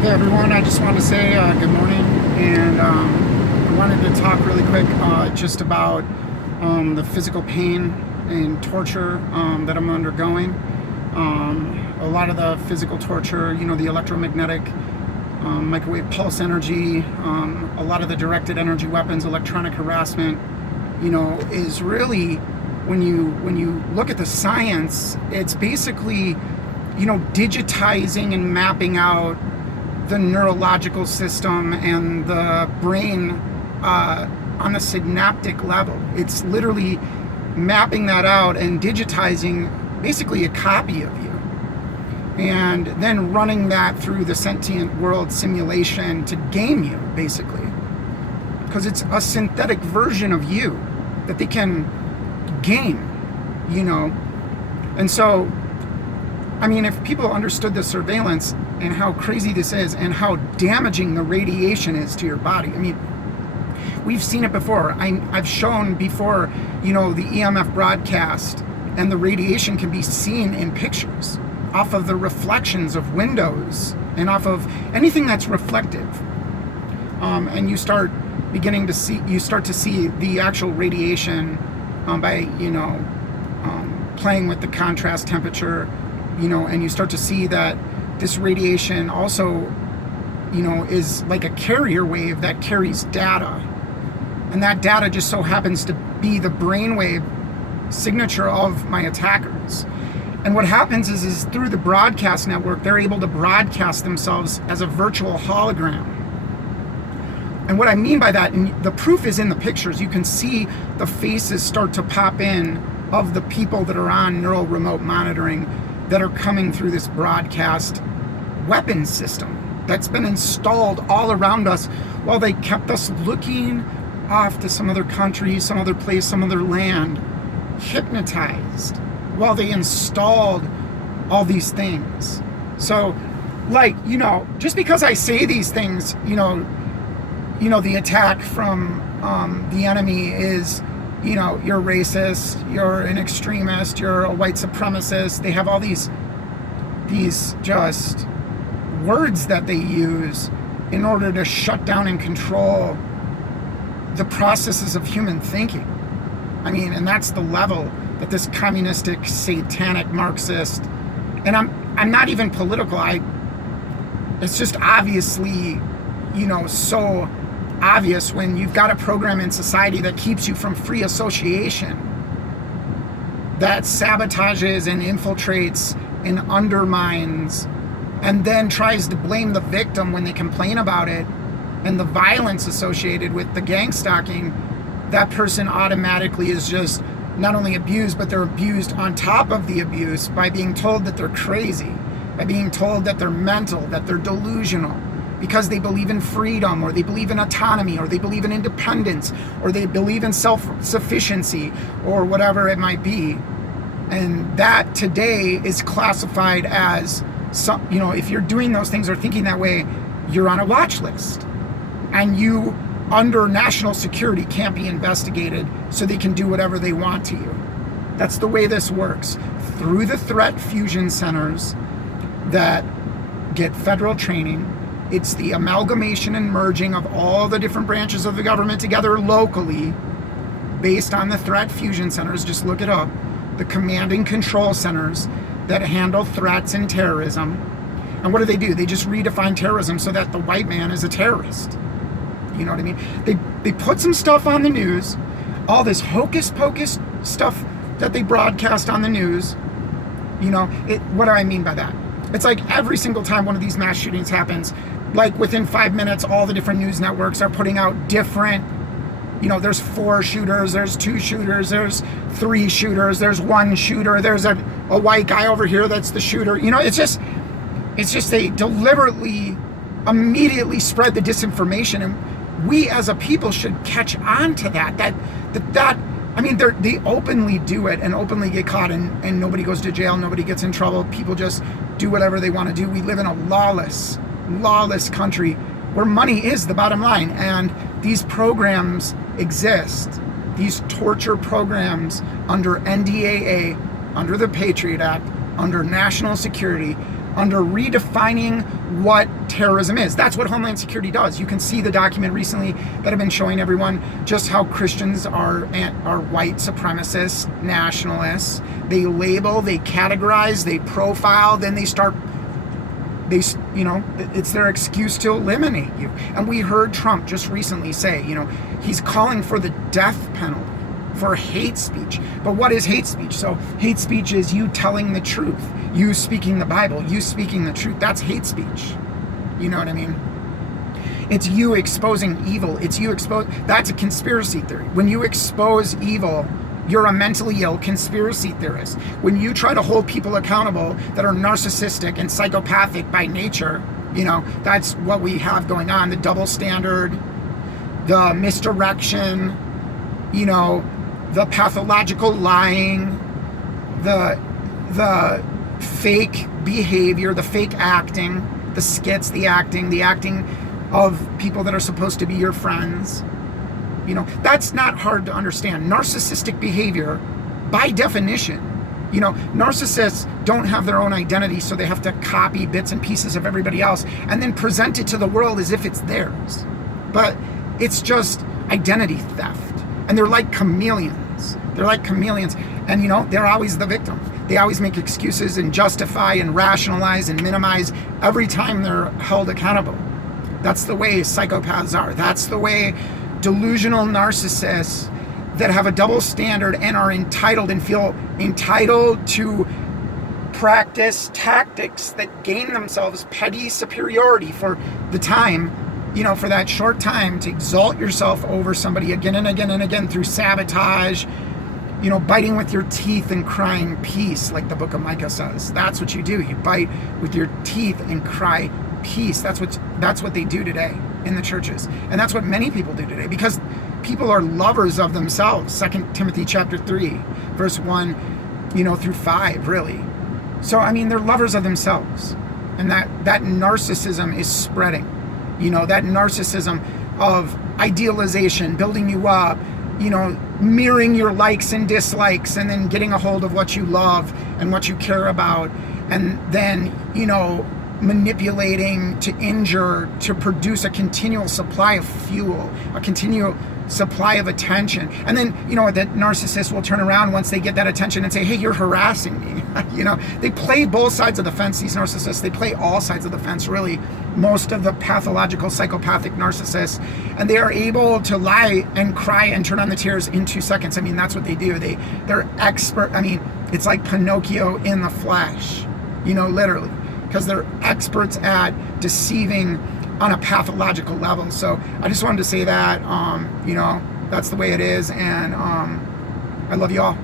Hey everyone, I just wanted to say good morning, and I wanted to talk really quick just about the physical pain and torture that I'm undergoing. A lot of the physical torture, the electromagnetic, microwave pulse energy, a lot of the directed energy weapons, electronic harassment, is really, when you look at the science, it's basically, digitizing and mapping out the neurological system and the brain on the synaptic level. It's literally mapping that out and digitizing basically a copy of you, and then running that through the sentient world simulation to game you, basically, because it's a synthetic version of you that they can game, and so if people understood the surveillance and how crazy this is and how damaging the radiation is to your body. We've seen it before. I've shown before, the EMF broadcast, and the radiation can be seen in pictures off of the reflections of windows and off of anything that's reflective. And you start to see the actual radiation by, playing with the contrast temperature, and you start to see that this radiation also, is like a carrier wave that carries data. And that data just so happens to be the brainwave signature of my attackers. And what happens is through the broadcast network, they're able to broadcast themselves as a virtual hologram. And what I mean by that, and the proof is in the pictures, you can see the faces start to pop in of the people that are on neural remote monitoring that are coming through this broadcast weapons system that's been installed all around us, while they kept us looking off to some other country, some other place, some other land, hypnotized, while they installed all these things. So, just because I say these things, the attack from the enemy is, you're racist, you're an extremist, you're a white supremacist. They have all these just words that they use in order to shut down and control the processes of human thinking. And that's the level that this communistic, satanic, Marxist, and I'm not even political. It's just obviously, so obvious when you've got a program in society that keeps you from free association, that sabotages and infiltrates and undermines, and then tries to blame the victim when they complain about it, and the violence associated with the gang stalking. That person automatically is just not only abused, but they're abused on top of the abuse by being told that they're crazy, by being told that they're mental, that they're delusional, because they believe in freedom, or they believe in autonomy, or they believe in independence, or they believe in self-sufficiency, or whatever it might be. And that today is classified as, if you're doing those things or thinking that way, you're on a watch list. And you, under national security, can't be investigated, so they can do whatever they want to you. That's the way this works. Through the threat fusion centers that get federal training, it's the amalgamation and merging of all the different branches of the government together locally based on the threat fusion centers. Just look it up. The command and control centers that handle threats and terrorism. And what do? They just redefine terrorism so that the white man is a terrorist. You know what I mean? They put some stuff on the news, all this hocus pocus stuff that they broadcast on the news. What do I mean by that? It's like every single time one of these mass shootings happens, like within 5 minutes, all the different news networks are putting out different, there's 4 shooters, there's 2 shooters, there's 3 shooters, there's 1 shooter, there's a white guy over here that's the shooter. It's just they deliberately, immediately spread the disinformation, and we as a people should catch on to that. They openly do it and openly get caught, and nobody goes to jail, nobody gets in trouble. People just do whatever they want to do. We live in a lawless country where money is the bottom line, and these programs exist. These torture programs under NDAA, under the Patriot Act, under national security, under redefining what terrorism is. That's what Homeland Security does. You can see the document recently that I've been showing everyone just how Christians are white supremacists, nationalists. They label, they categorize, they profile, then they start, it's their excuse to eliminate you. And we heard Trump just recently say, he's calling for the death penalty for hate speech. But what is hate speech? So hate speech is you telling the truth, you speaking the Bible, you speaking the truth. That's hate speech. You know what I mean? It's you exposing evil. That's a conspiracy theory. When you expose evil, you're a mentally ill conspiracy theorist. When you try to hold people accountable that are narcissistic and psychopathic by nature, that's what we have going on. The double standard, the misdirection, the pathological lying, the fake behavior, the fake acting, the skits, the acting of people that are supposed to be your friends. That's not hard to understand. Narcissistic behavior, by definition, narcissists don't have their own identity, so they have to copy bits and pieces of everybody else and then present it to the world as if it's theirs. But it's just identity theft. And they're like chameleons. And, they're always the victim. They always make excuses and justify and rationalize and minimize every time they're held accountable. That's the way psychopaths are. That's the way delusional narcissists that have a double standard and are entitled and feel entitled to practice tactics that gain themselves petty superiority for the time, for that short time, to exalt yourself over somebody again and again and again through sabotage, biting with your teeth and crying peace, like the book of Micah says. That's what you do. You bite with your teeth and cry peace. That's what they do today in the churches. And that's what many people do today, because people are lovers of themselves. 2 Timothy chapter 3, verse 1, through 5, really. So, they're lovers of themselves. And that narcissism is spreading. That narcissism of idealization, building you up, mirroring your likes and dislikes, and then getting a hold of what you love and what you care about, and then, manipulating to injure, to produce a continual supply of fuel, a continual supply of attention. And then, that narcissist will turn around once they get that attention and say, hey, you're harassing me. They play both sides of the fence, these narcissists. They play all sides of the fence, really, most of the pathological, psychopathic narcissists. And they are able to lie and cry and turn on the tears in 2 seconds. That's what they do. They're expert. It's like Pinocchio in the flesh, literally, because they're experts at deceiving on a pathological level. So I just wanted to say that, that's the way it is. And I love you all.